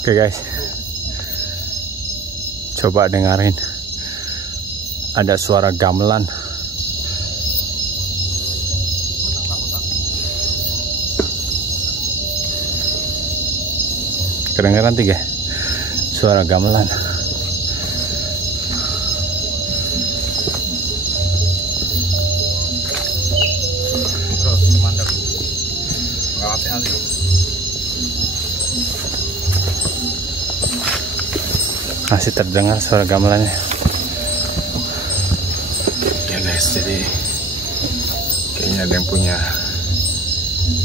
Oke guys, coba dengerin, ada suara gamelan. Kedengeran tiga suara gamelan. Terus mandek ngawati ali. Masih terdengar suara gamelannya. Ya guys, jadi kayaknya ada yang punya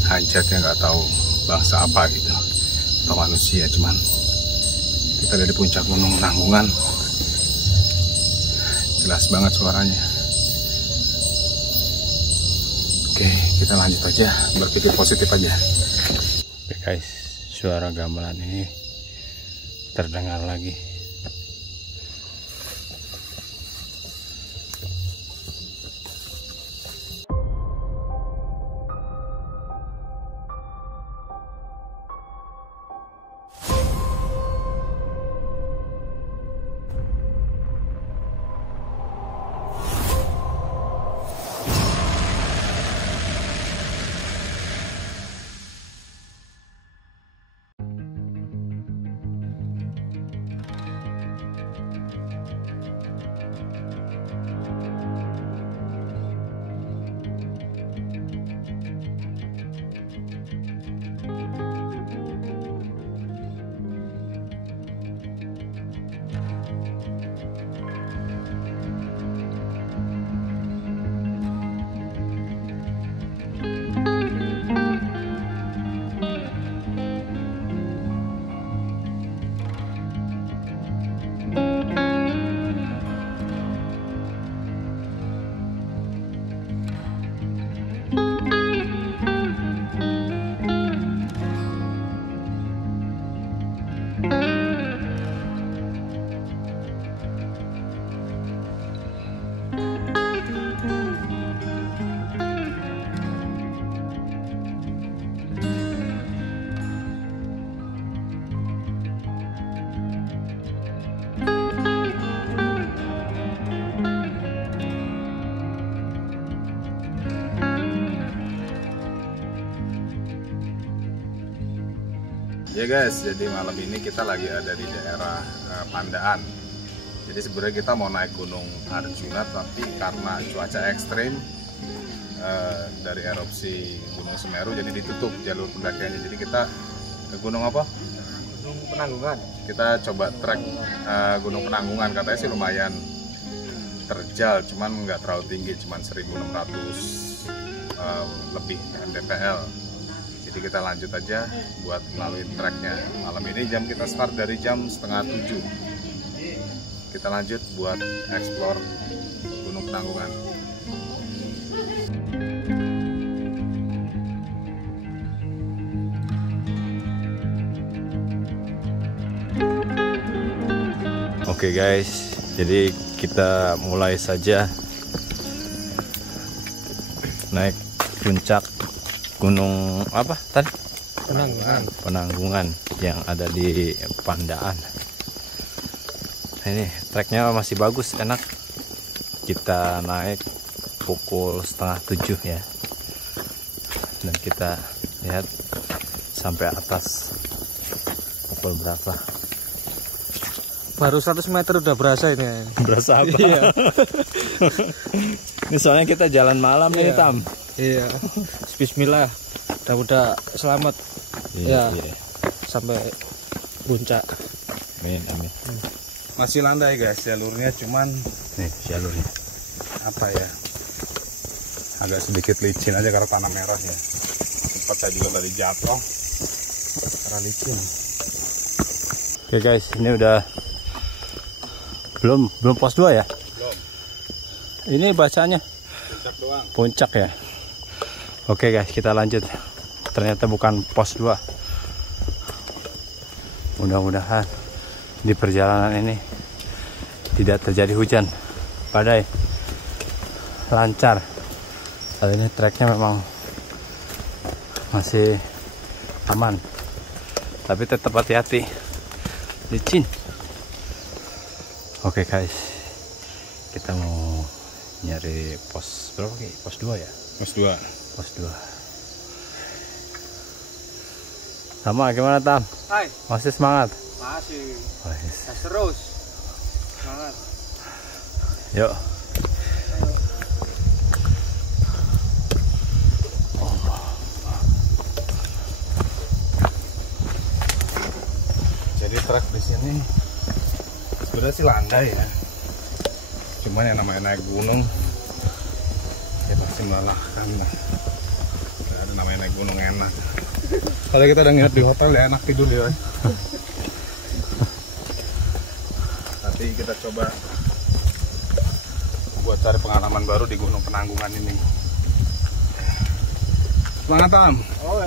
hajat yang nggak tahu bangsa apa gitu, atau manusia. Cuman kita ada di puncak Gunung Penanggungan, jelas banget suaranya. Oke, kita lanjut aja, berpikir positif aja. Oke guys, suara gamelan ini terdengar lagi. Ya guys, jadi malam ini kita lagi ada di daerah Pandaan. Jadi sebenarnya kita mau naik Gunung Arjuna, tapi karena cuaca ekstrim dari erupsi Gunung Semeru, jadi ditutup jalur pendakiannya. Jadi kita ke gunung apa? Gunung Penanggungan. Kita coba trek Gunung Penanggungan. Katanya sih lumayan terjal, cuman nggak terlalu tinggi, cuman 1.600 lebih mdpl. Jadi kita lanjut aja buat melalui treknya. Malam ini kita start dari jam 6:30. Kita lanjut buat explore Gunung Penanggungan. Oke guys, jadi kita mulai saja naik puncak Gunung apa tadi? Penanggungan yang ada di Pandaan. Ini treknya masih bagus, enak. Kita naik pukul 6:30 ya. Dan kita lihat sampai atas pukul berapa? Baru 100 meter udah berasa ini. Berasa apa? Iya. Ini soalnya kita jalan malam nih, Tam. Iya. Bismillah. Udah selamat. Iya, Ya. iya. Sampai puncak. Amin, amin. Masih landai guys jalurnya, cuman Nih jalurnya. apa ya? Agak sedikit licin aja karena tanah merah ya. Sempat saya juga tadi jatuh karena licin. Oke guys, ini udah belum pos 2 ya? Belum. Ini bacanya Puncak doang. puncak ya. Oke guys, kita lanjut. Ternyata bukan pos 2. Mudah-mudahan di perjalanan ini tidak terjadi hujan, badai, lancar. Kali ini treknya memang masih aman, tapi tetap hati-hati licin. Oke guys, kita mau nyari pos berapa Ki? Pos 2 ya? Pos 2. Pos 2. Sama gimana Tam? Hai, Masih semangat? masih. Wes. Terus. Semangat. Yuk. Jadi trek di sini sebenarnya sih landai ya. Cuman yang namanya naik gunung ya pasti melelahkan lah. Gak ada namanya naik gunung enak. Kalau kita udah nginep di hotel ya enak tidur ya. Nanti kita coba buat cari pengalaman baru di Gunung Penanggungan ini. Semangat Tam. Oh,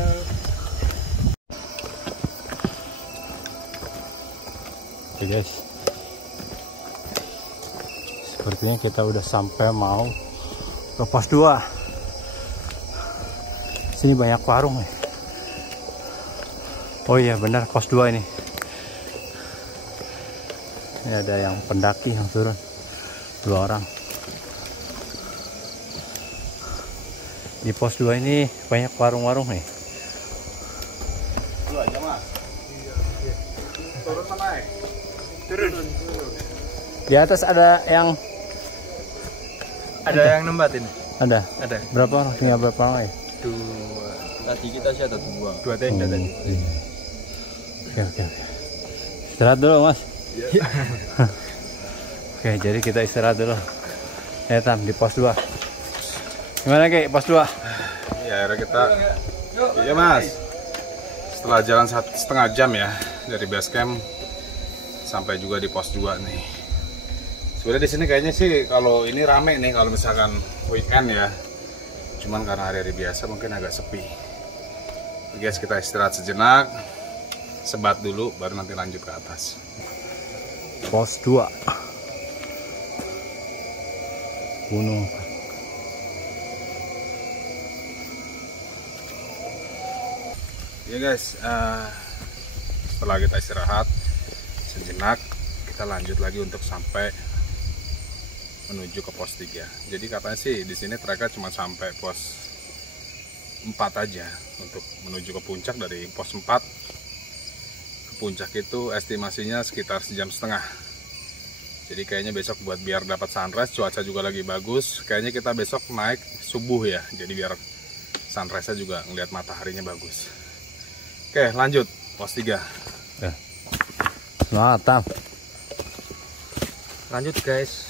Oke guys, sepertinya kita udah sampai mau ke pos 2. Sini banyak warung ya. Oh iya benar, pos 2 ini. Ini ada yang pendaki yang turun, 2 orang. Di pos 2 ini banyak warung-warung nih. Lu aja Mas. Iya. Turun mana naik? Turun. Di atas ada yang yang nempatin. ada. Ada. Berapa orang? Tinggal berapa orang ya? 2. Tadi kita sih ada 2 tenda tadi. Oke. Istirahat dulu Mas. Iya. Oke, jadi kita istirahat dulu. Ya Tam, di pos 2. Gimana Ki, pos 2? Ya akhirnya kita. Iya Mas. Setelah jalan 1,5 jam ya dari base camp sampai juga di pos 2 nih. Sebenarnya di sini kayaknya sih kalau ini rame nih kalau misalkan weekend ya. Cuman karena hari-hari biasa mungkin agak sepi. Oke guys, kita istirahat sejenak, sebat dulu, baru nanti lanjut ke atas. Pos 2 Gunung. Ya guys, setelah kita istirahat sejenak, kita lanjut lagi untuk sampai menuju ke pos 3. Jadi katanya sih di sini treknya cuma sampai pos 4 aja untuk menuju ke puncak. Dari pos 4 ke puncak itu estimasinya sekitar 1,5 jam. Jadi kayaknya besok buat biar dapat sunrise, cuaca juga lagi bagus, kayaknya kita besok naik subuh ya. Jadi biar sunrise-nya juga ngelihat mataharinya bagus. Oke, lanjut pos 3. Ya. Semangat Tam. Lanjut guys.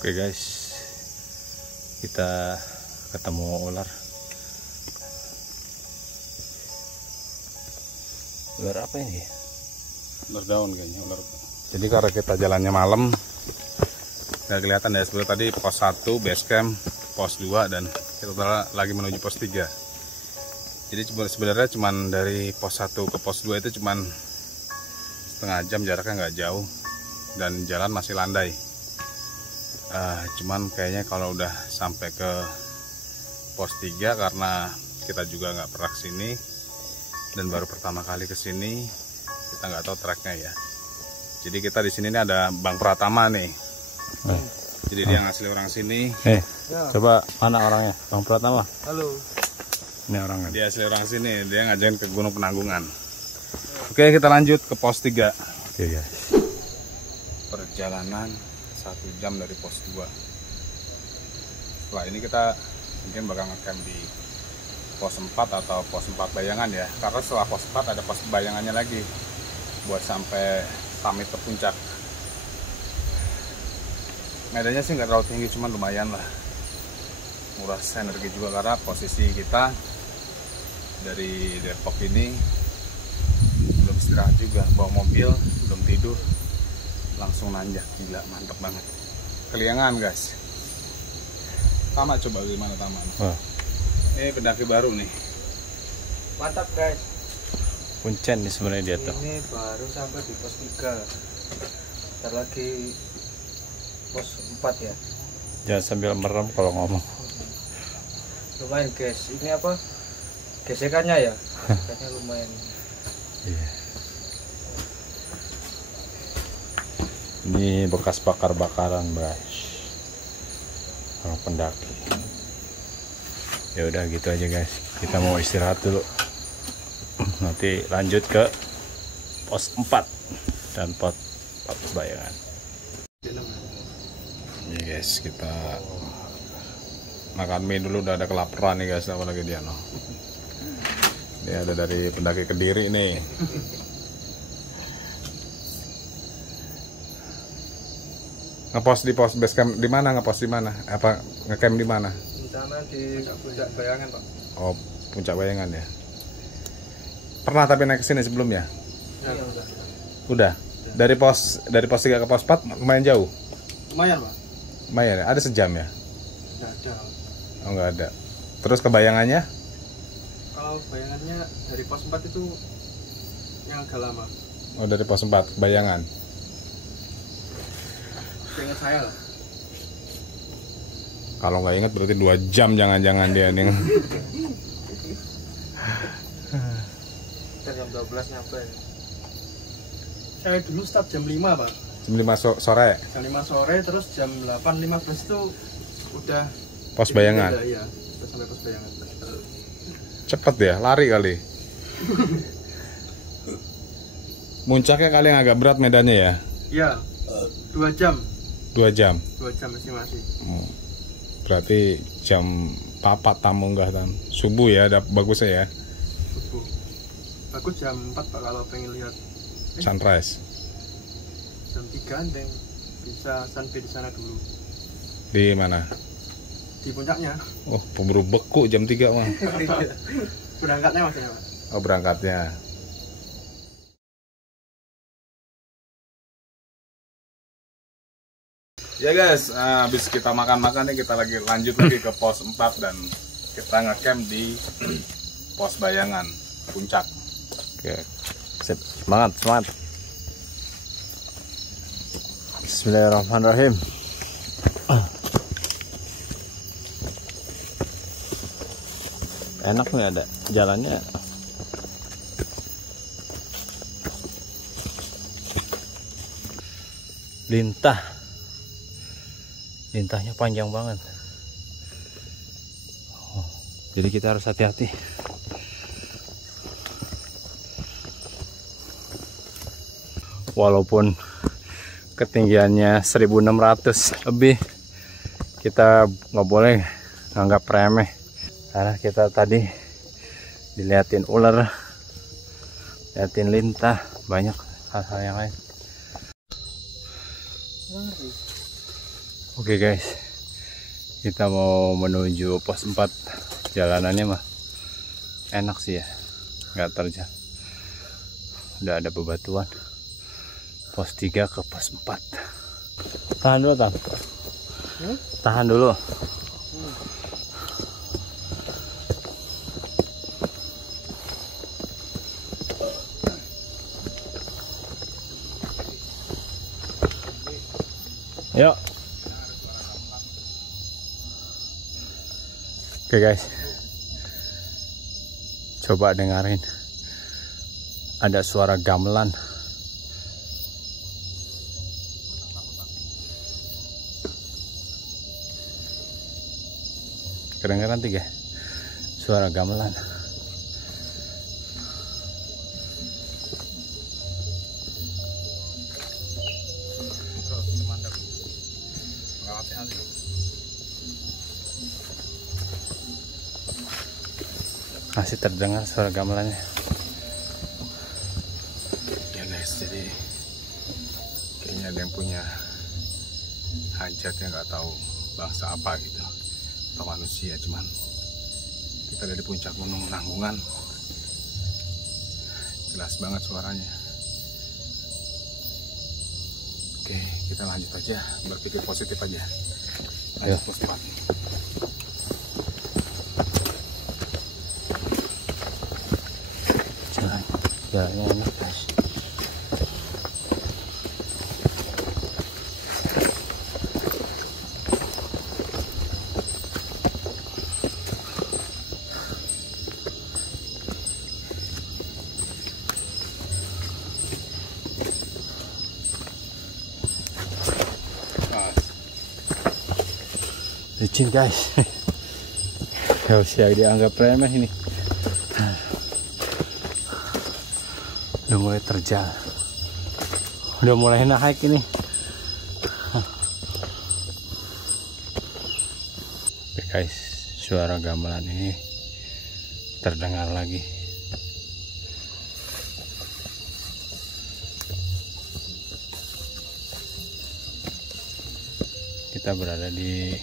Oke guys, kita ketemu ular. Ular apa ini? Ular daun kayaknya, ular. Jadi karena kita jalannya malam nggak kelihatan ya. Sebenarnya tadi pos 1 base camp, pos 2 dan kita lagi menuju pos 3. Jadi sebenarnya cuman dari pos 1 ke pos 2 itu cuman 1,5 jam, jaraknya nggak jauh dan jalan masih landai. Cuman kayaknya kalau udah sampai ke pos 3, karena kita juga nggak pernah kesini dan baru pertama kali kesini, kita nggak tahu treknya ya. Jadi kita di sini nih ada Bang Pratama nih. Jadi dia ngasih orang sini. Coba mana orangnya? Bang Pratama. Halo. Ini orangnya. Dia asli orang sini, dia ngajakin ke Gunung Penanggungan. Oke, kita lanjut ke pos 3. Oke guys. Perjalanan 1 jam dari pos 2. Setelah ini kita mungkin bakal ngecamp di pos 4 atau pos 4 bayangan ya. Karena setelah pos 4 ada pos bayangannya lagi buat sampai summit ke puncak. Medannya sih nggak terlalu tinggi, cuman lumayan lah. Nguras energi juga karena posisi kita dari Depok ini belum istirahat juga, bawa mobil, belum tidur, langsung nanjak. Gila, mantep banget. Keliangan guys. Tama, coba gimana Tama? Wah. Ini pendaki baru nih. Mantap guys. Kuncen nih sebenarnya dia tuh. Ini baru sampai di pos 3. Ntar lagi pos 4 ya. Jangan sambil merem kalau ngomong. Lumayan guys, ini apa? Gesekannya ya? Gesekannya lumayan. Iya. Ini bekas bakar-bakaran guys. Orang pendaki. Ya udah gitu aja guys. Kita mau istirahat dulu. Nanti lanjut ke pos 4 dan pos bayangan. Ini guys, kita makan mie dulu, udah ada kelaparan nih guys, apalagi dia no. Ini ada dari pendaki Kediri nih. Ngepost di pos base camp di mana? Ngepost di mana? Apa ngecamp di mana? Rencana di Puncak Bayangan, Pak. Oh, Puncak Bayangan ya. Pernah tapi naik ke sini sebelumnya? Ya, udah. Udah. Dari pos 3 ke pos 4 lumayan jauh. Lumayan, Pak. Lumayan ya. Ada sejam ya? Nggak ada. Oh, nggak ada. Terus kebayangannya? Kalau bayangannya dari pos 4 itu yang agak lama. Oh, dari pos 4 bayangan. Ingat saya lah. Kalau nggak ingat berarti 2 jam jangan-jangan dia nih. Kita jam 12 nyampe. Saya dulu start jam 5, Pak. Jam 5 sore. Jam 5 sore, terus jam 8.15 itu udah Pos bayangan. Iya, udah sampai pos bayangan. Cepet ya, lari kali. Muncaknya kali yang agak berat medannya ya. Iya. 2 jam. 2 jam. 2 jam masing-masing. Berarti jam 4 munggah tam. Subuh ya, bagusnya ya. Subuh. Bagus jam 4, Pak, kalau pengen lihat Sunrise. jam 3 dan bisa sunset di sana dulu. Di mana? Di puncaknya. Oh, pemburu beku jam 3 mah. Berangkatnya maksudnya, Pak. Oh, berangkatnya. Ya guys, habis kita makan-makan nih kita lagi lanjut lagi ke pos 4 dan kita ngecamp di pos bayangan puncak. Oke, sip. Semangat. Bismillahirrahmanirrahim. Enak nih ada jalannya. Lintahnya panjang banget. Oh, jadi kita harus hati-hati. Walaupun ketinggiannya 1600 lebih, kita nggak boleh nganggap remeh. Karena kita tadi diliatin ular, liatin lintah, banyak hal-hal yang lain. Oke guys, kita mau menuju pos 4. Jalanannya mah enak sih ya, nggak terjal. Udah ada bebatuan. Pos 3 ke pos 4. Tahan dulu, Tam. Tahan dulu. Yuk. Oke guys, coba dengerin, ada suara gamelan. Kedengeran 3 suara gamelan. Masih terdengar suara gamelannya. Ya guys, jadi kayaknya ada yang punya hajat yang nggak tahu bangsa apa gitu, atau manusia. Cuman kita ada di puncak Gunung Penanggungan, jelas banget suaranya. Oke, kita lanjut aja, berpikir positif aja. Lanjut pos 4. Jalan. jalannya enak guys. Licin guys. Gak usah dianggap remeh ini. Udah mulai terjal, udah mulai naik ini. Oke guys, suara gamelan ini terdengar lagi. Kita berada di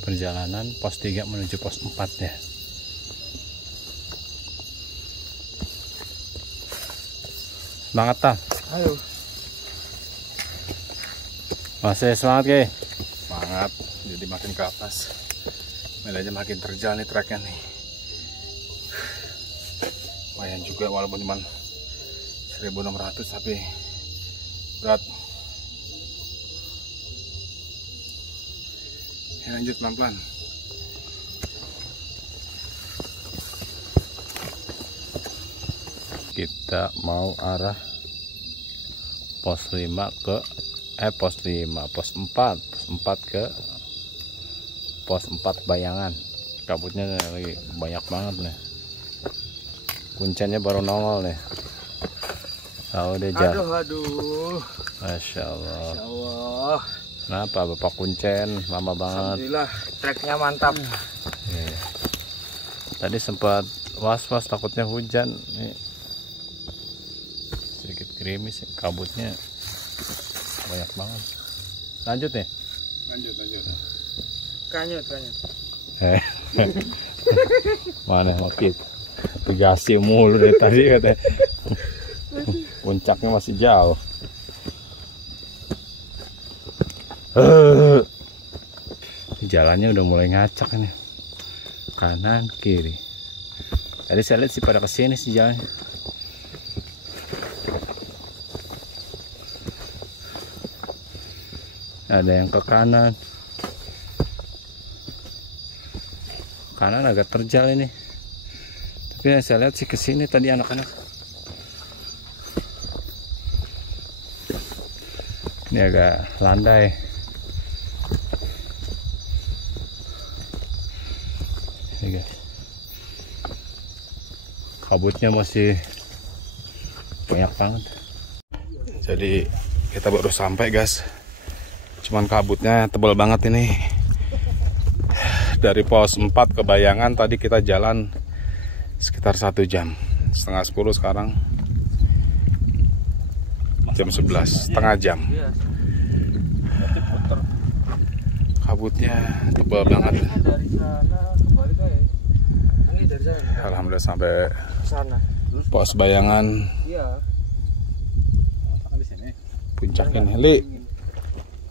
perjalanan pos 3 menuju pos 4 ya. Semangat Tam. Ayo. Masih semangat ke? Semangat, jadi makin ke atas. Medannya makin terjal nih treknya nih. Lumayan juga walaupun cuma 1.600 tapi berat. Ya, lanjut pelan-pelan. Kita mau arah pos 5 ke pos 4 ke pos 4 Bayangan. Kabutnya lagi banyak banget nih. Kuncinya baru nongol nih. Tahu deh jalan. Aduh. Masya Allah. Masya Allah. Kenapa Bapak Kuncen lama banget? Alhamdulillah, treknya mantap. Iya. Tadi sempat was-was takutnya hujan. Nih, sedikit gerimis, kabutnya banyak banget. Lanjut nih. Lanjut. Kanyut. Mana makin digasi mulu dari tadi katanya. Puncaknya masih jauh. Jalannya udah mulai ngacak nih, kanan kiri. Tadi saya lihat sih pada kesini sih jalannya. Ada yang ke kanan agak terjal ini, tapi yang saya lihat sih kesini tadi anak-anak. Ini agak landai. Ini guys, kabutnya masih banyak banget. Jadi kita baru sampai guys. Cuman kabutnya tebal banget ini. Dari pos 4 ke Bayangan tadi kita jalan sekitar 1 jam. Setengah 10 sekarang jam 11, setengah jam. Kabutnya tebal banget. Dari sana kembali kayak. Ini dari sana. Alhamdulillah sampai Sana. pos Bayangan. Iya. Puncak ini. Li,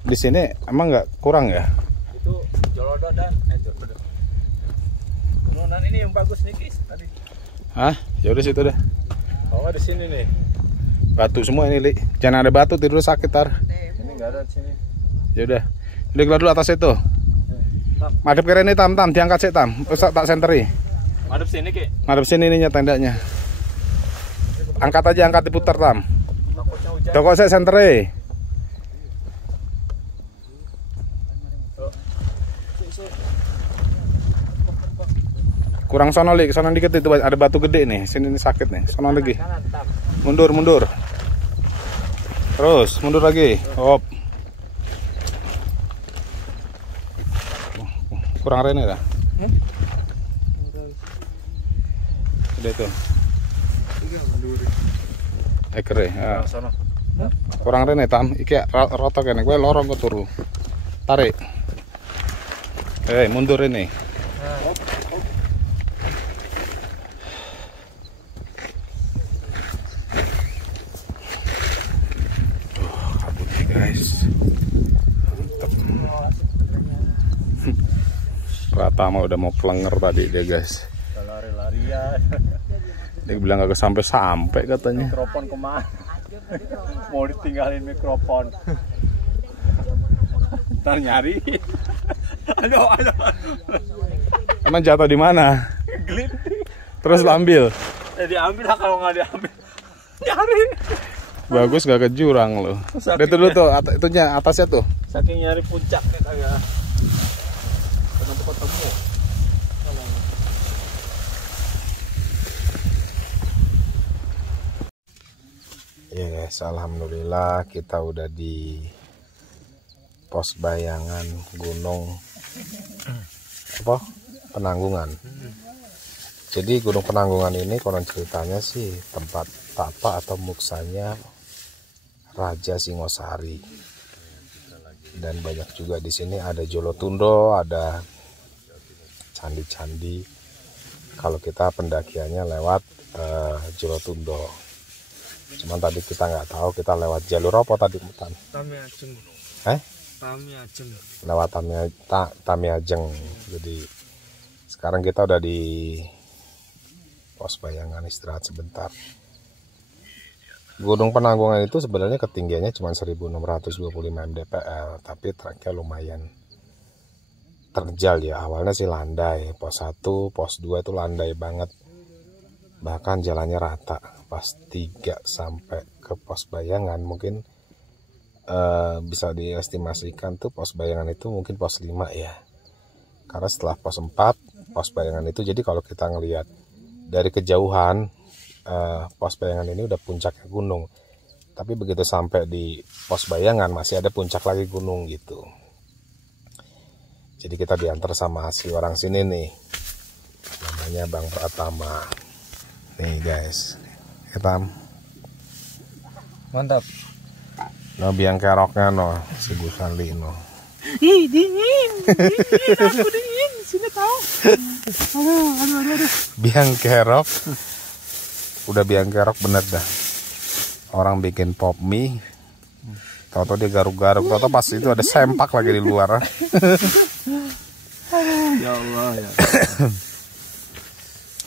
di sini emang nggak kurang ya? Itu Jolodo dan Jolodo. Turunan ini yang bagus nih guys tadi. Hah? Ya udah situ dah. Oh, di sini nih. Batu semua ini, Li. Jangan ada batu tidur sakit tar. Ini enggak ada di sini. Ya udah. Udah keluar dulu atas itu. Madep kira ini Tam, diangkat sih Tam. Terus tak senteri. Madep sini Ki. Madep sini ininya tendanya. Angkat aja, angkat diputar Tam. Takutnya hujan. Joko saya senteri. Kurang sono Li, sono dikit itu ada batu gede nih. Sini ini sakit nih. Sono lagi. Mundur. Terus mundur lagi. Hop. Kurang rene dah. Udah itu. Ekere. Kurang rene Tam. Iki roto kene. Kowe lorong kok turu. Tarik. Mundur ini. Kabutnya guys. Mantap. Pratama udah mau pelenger tadi dia guys. Lari-larian. Dia bilang gak sampai katanya. Mikrofon kemana? Mau ditinggalin mikrofon. Ntar nyari. Aduh. Emang jatuh di mana? Gelinting. Terus lo ambil. Diambil lah, kalau nggak diambil. Nyari. Bagus gak ke jurang lo. Lihat dulu tuh, itunya atasnya tuh. Saking nyari puncaknya kagak ketemu. Ya guys, alhamdulillah kita udah di pos bayangan Gunung apa? Penanggungan. Jadi Gunung Penanggungan ini konon ceritanya sih tempat tapa atau muksanya Raja Singosari. Dan banyak juga di sini ada Jolotundo, ada candi-candi. Kalau kita pendakiannya lewat Jolotundo. Cuman tadi kita nggak tahu kita lewat jalur apa tadi, Mutan? Tamiajeng. Tamiajeng. Lewat Tamiajeng. Jadi sekarang kita udah di pos bayangan, istirahat sebentar. Gunung Penanggungan itu sebenarnya ketinggiannya cuma 1625 mdpl, tapi treknya lumayan terjal ya. Awalnya sih landai, pos 1, pos 2 itu landai banget. Bahkan jalannya rata. Pas 3 sampai ke pos bayangan mungkin bisa diestimasikan tuh pos bayangan itu mungkin pos 5 ya. Karena setelah pos 4, pos bayangan itu, jadi kalau kita ngelihat dari kejauhan pos bayangan ini udah puncaknya gunung. Tapi begitu sampai di pos bayangan masih ada puncak lagi gunung gitu. Jadi kita diantar sama si orang sini nih. Namanya Bang Pratama. Nih guys. Hitam. Mantap. No biang keroknya no, si Bu Sali no. Ih, dingin. Aku dingin. Sini tahu. Aduh. Biang kerok. Udah biang kerok bener dah. Orang bikin pop mie, tau-tau dia garuk-garuk, tau-tau pas itu ada sempak lagi di luar. Ya Allah ya.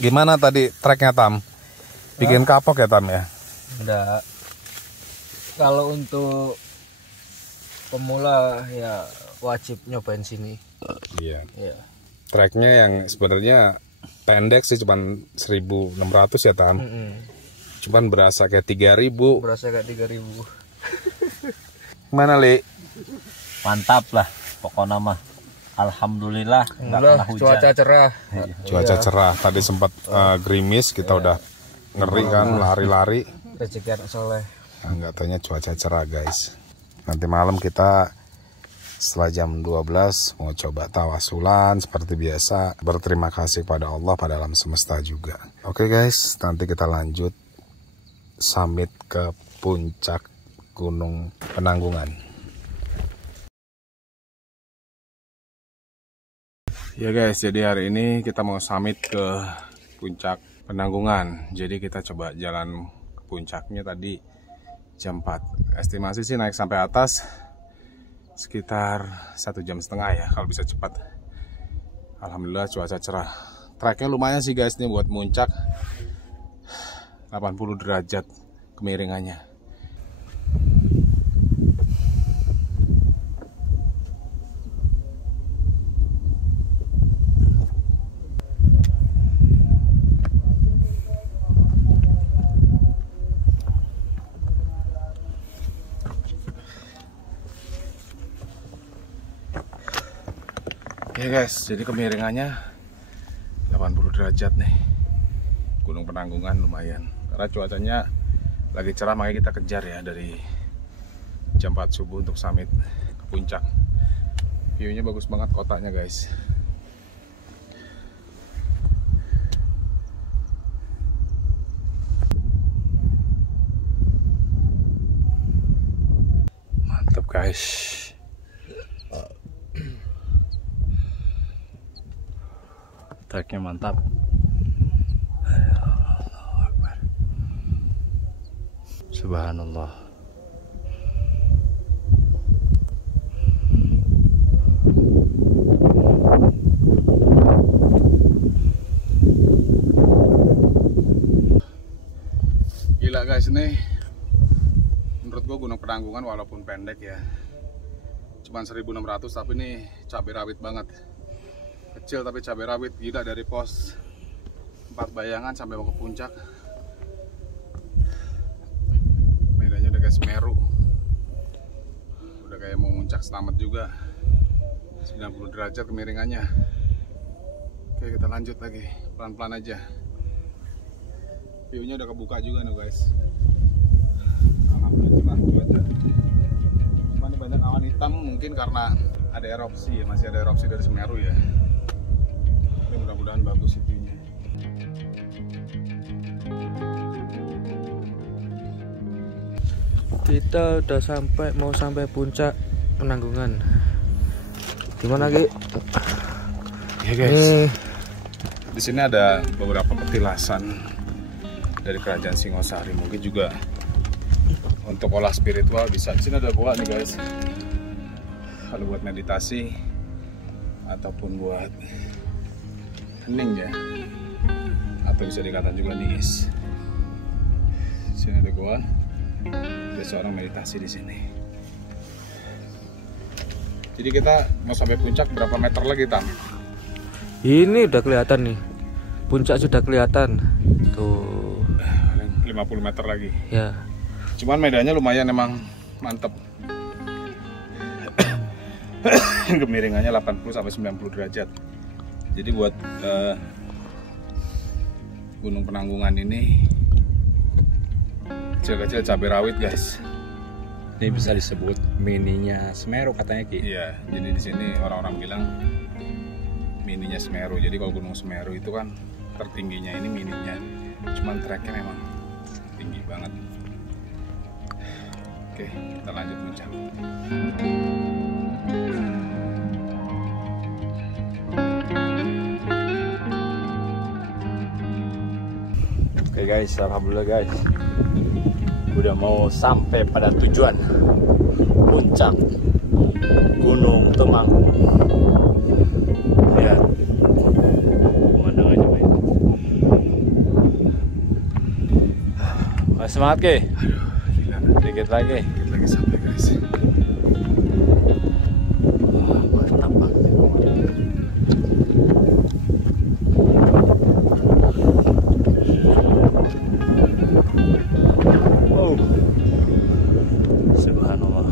Gimana tadi treknya Tam? Bikin kapok ya Tam ya? Enggak. Kalau untuk pemula ya wajib nyobain sini. Iya. Iya. Treknya yang sebenarnya pendek sih, cuman 1600 ya Tam. Cuman berasa kayak 3000. Berasa kayak 3000. Mana Li? Mantap lah pokoknya mah. Alhamdulillah nggak kena hujan. Cuaca cerah. Cuaca cerah. Tadi sempat gerimis, kita udah ngeri kan, lari-lari. Rezeki anak soleh. Nah, nggak taunya cuaca cerah guys. Nanti malam kita setelah jam 12 mau coba tawasulan seperti biasa. Berterima kasih pada Allah, pada alam semesta juga. Oke guys, nanti kita lanjut summit ke puncak Gunung Penanggungan. Ya guys, jadi hari ini kita mau summit ke puncak Penanggungan. Jadi kita coba jalan ke puncaknya tadi jam 4. Estimasi sih naik sampai atas sekitar 1,5 jam ya kalau bisa cepat. Alhamdulillah cuaca cerah. Treknya lumayan sih guys, nih buat muncak 80 derajat kemiringannya. Oke guys, jadi kemiringannya 80 derajat nih. Gunung Penanggungan lumayan. Karena cuacanya lagi cerah, makanya kita kejar ya dari jam 4 subuh untuk summit ke puncak. View-nya bagus banget kotanya guys. Mantap guys. Treknya mantap. Subhanallah. sini menurut gue Gunung Penanggungan walaupun pendek ya, cuman 1.600, tapi nih cabai rawit banget. Kecil tapi cabai rawit, gila, dari pos 4 Bayangan sampai mau ke puncak. Medannya udah kayak Semeru, udah kayak mau muncak Selamat juga, 90 derajat kemiringannya. Oke, kita lanjut lagi, pelan-pelan aja. View-nya udah kebuka juga nih guys. Alhamdulillah cuaca. Cuma ini banyak awan hitam, mungkin karena ada erupsi ya, masih ada erupsi dari Semeru ya. Tapi mudah-mudahan bagus view-nya. Kita udah mau sampai puncak Penanggungan. Gimana Ki? Ya guys. Di sini ada beberapa petilasan dari kerajaan Singosari, mungkin juga untuk olah spiritual bisa. Di sini ada goa nih guys, kalau buat meditasi ataupun buat hening ya, atau bisa dikatakan juga niis. Di sini ada goa, ada seorang meditasi di sini. Jadi kita mau sampai puncak berapa meter lagi, Tam? Ini udah kelihatan nih, puncak sudah kelihatan tuh. 50 meter lagi ya. Cuman medannya lumayan, emang mantep. Kemiringannya 80 sampai 90 derajat. Jadi buat Gunung Penanggungan ini kecil-kecil cabai rawit guys. Ini bisa disebut mininya Semeru katanya Ki. Iya, jadi di sini orang-orang bilang mininya Semeru. Jadi kalau Gunung Semeru itu kan tertingginya, ini mininya. Cuman treknya memang tinggi banget. Oke, kita lanjut puncak. Oke guys, alhamdulillah guys, udah mau sampai pada tujuan, puncak Gunung Temanggung. Lihat pemandangannya baik. Semangat Ki. Aduh, gila. Dikit lagi Sampai guys. Mantap banget. Wow, subhanallah.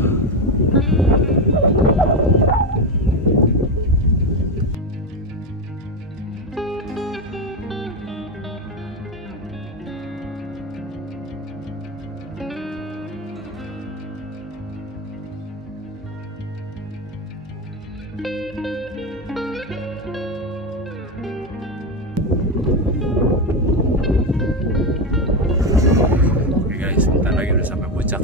Oke guys, bentar lagi udah sampai puncak.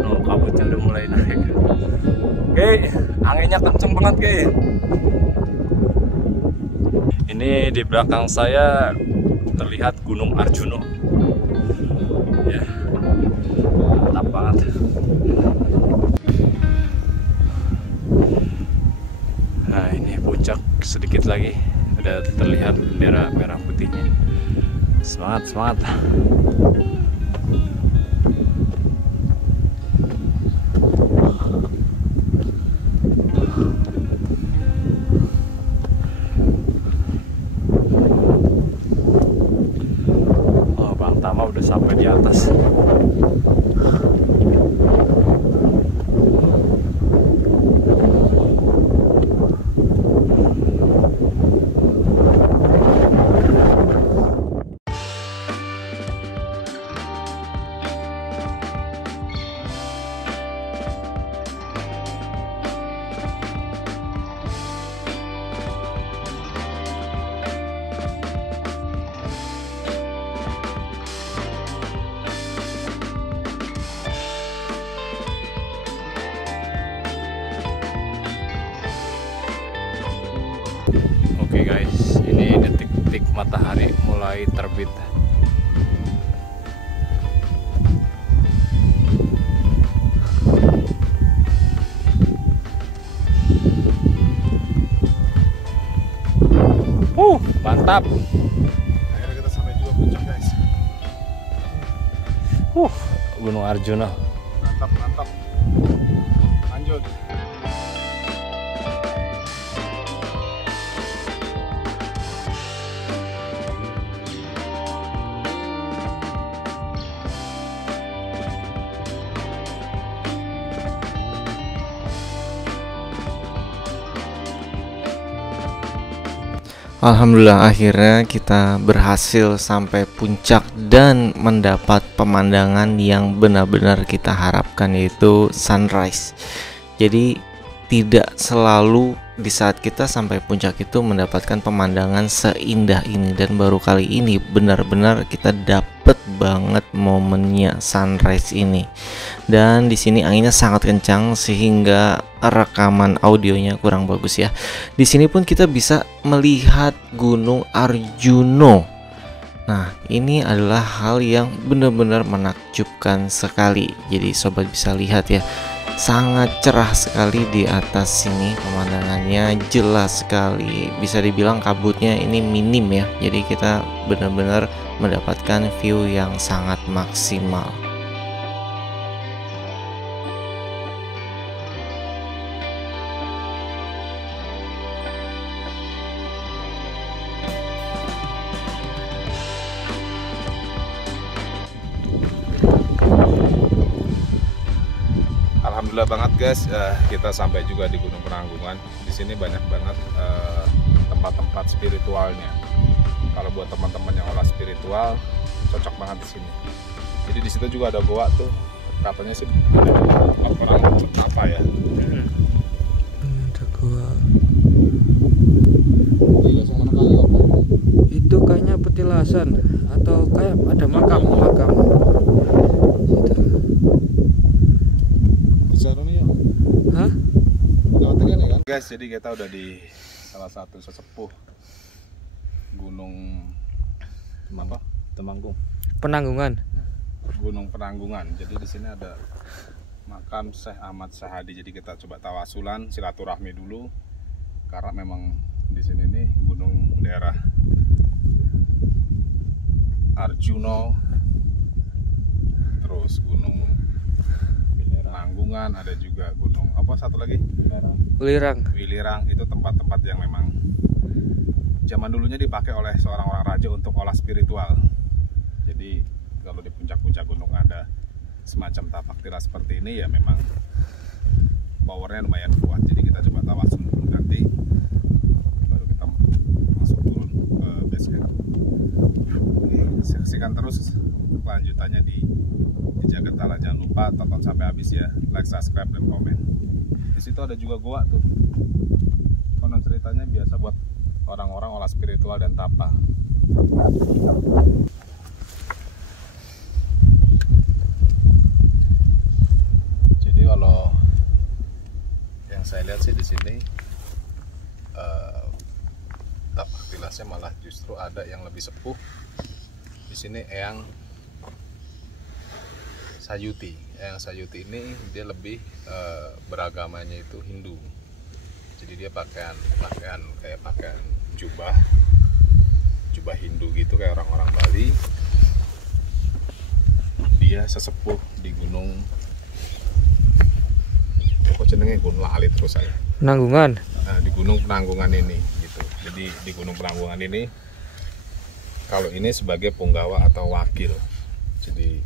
Oh, kabutnya udah mulai naik. Oke, anginnya kenceng banget Ki. Ini di belakang saya terlihat Gunung Arjuno. Ya, mantap banget. Nah, ini puncak sedikit lagi. Udah terlihat bendera merah putihnya. Semangat, semangat. Oh, Bang Tama udah sampai di atas. Oke guys, ini detik-detik matahari mulai terbit. Mantap. Akhirnya kita sampai juga puncak guys. Gunung Arjuna. Mantap, mantap. Lanjut. Alhamdulillah akhirnya kita berhasil sampai puncak dan mendapat pemandangan yang benar-benar kita harapkan, yaitu sunrise. Jadi tidak selalu di saat kita sampai puncak itu mendapatkan pemandangan seindah ini, dan baru kali ini benar-benar kita dapet banget momennya sunrise ini. Dan di sini anginnya sangat kencang sehingga rekaman audionya kurang bagus ya. Di sini pun kita bisa melihat Gunung Arjuna. Nah, ini adalah hal yang benar-benar menakjubkan sekali. Jadi sobat bisa lihat ya, sangat cerah sekali di atas sini, pemandangannya jelas sekali. Bisa dibilang kabutnya ini minim ya. Jadi kita benar-benar mendapatkan view yang sangat maksimal. Alhamdulillah banget guys, kita sampai juga di Gunung Penanggungan. Di sini banyak banget tempat-tempat spiritualnya. Kalau buat teman-teman yang olah spiritual, cocok banget di sini. Jadi di situ juga ada goa tuh, katanya sih orang bertapa ya. Ada gua. Itu kayaknya petilasan atau kayak ada makam. Hah? Guys, jadi kita udah di salah satu sesepuh Gunung apa? Temanggung. Penanggungan. Gunung Penanggungan. Jadi di sini ada makam Syekh Ahmad Syahadi. Jadi kita coba tawasulan, silaturahmi dulu, karena memang di sini nih gunung daerah Arjuna, terus Gunung Penanggungan, ada juga gunung apa satu lagi? Wilirang. Itu tempat-tempat yang memang zaman dulunya dipakai oleh seorang orang raja untuk olah spiritual. Jadi kalau di puncak-puncak gunung ada semacam tapak tira seperti ini ya, memang powernya lumayan kuat. Jadi kita coba tawasul dulu, nanti baru kita masuk turun ke base camp. Saksikan terus kelanjutannya di Jejak Gentala. Jangan lupa tonton sampai habis ya, like, subscribe, dan komen. Di situ ada juga goa tuh. Konon ceritanya biasa buat orang-orang olah spiritual dan tapa. Jadi kalau yang saya lihat sih di sini tapak tilasnya malah justru ada yang lebih sepuh. Di sini Eyang Sayuti. Eyang Sayuti ini dia lebih beragamanya itu Hindu. Jadi dia pakaian jubah Hindu gitu kayak orang-orang Bali. Dia sesepuh di gunung apa jenenge, Gunung Lali terus saya. Penanggungan. Nah, di Gunung Penanggungan ini gitu. Jadi di Gunung Penanggungan ini kalau ini sebagai punggawa atau wakil. Jadi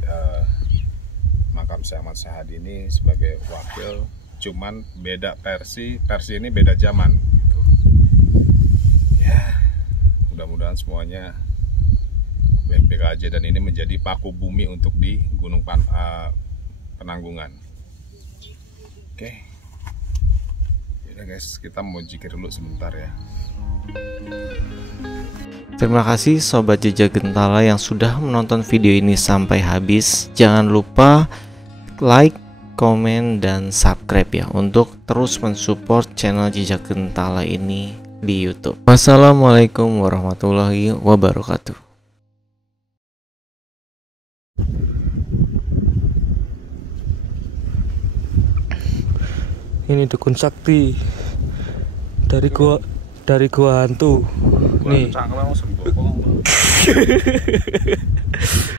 makam Syekh Ahmad Syahadi ini sebagai wakil, cuman beda versi ini beda zaman gitu. Ya, mudah-mudahan semuanya baik-baik aja, dan ini menjadi paku bumi untuk di Gunung Penanggungan. Oke. Yaudah guys, kita mau zikir dulu sebentar ya. Terima kasih Sobat Jejak Gentala yang sudah menonton video ini sampai habis. Jangan lupa like, komen, dan subscribe ya, untuk terus mensupport channel Jejak Gentala ini di YouTube. Wassalamualaikum warahmatullahi wabarakatuh. Ini dukun sakti dari gua hantu. Nih. Cangkeme langsung bokong.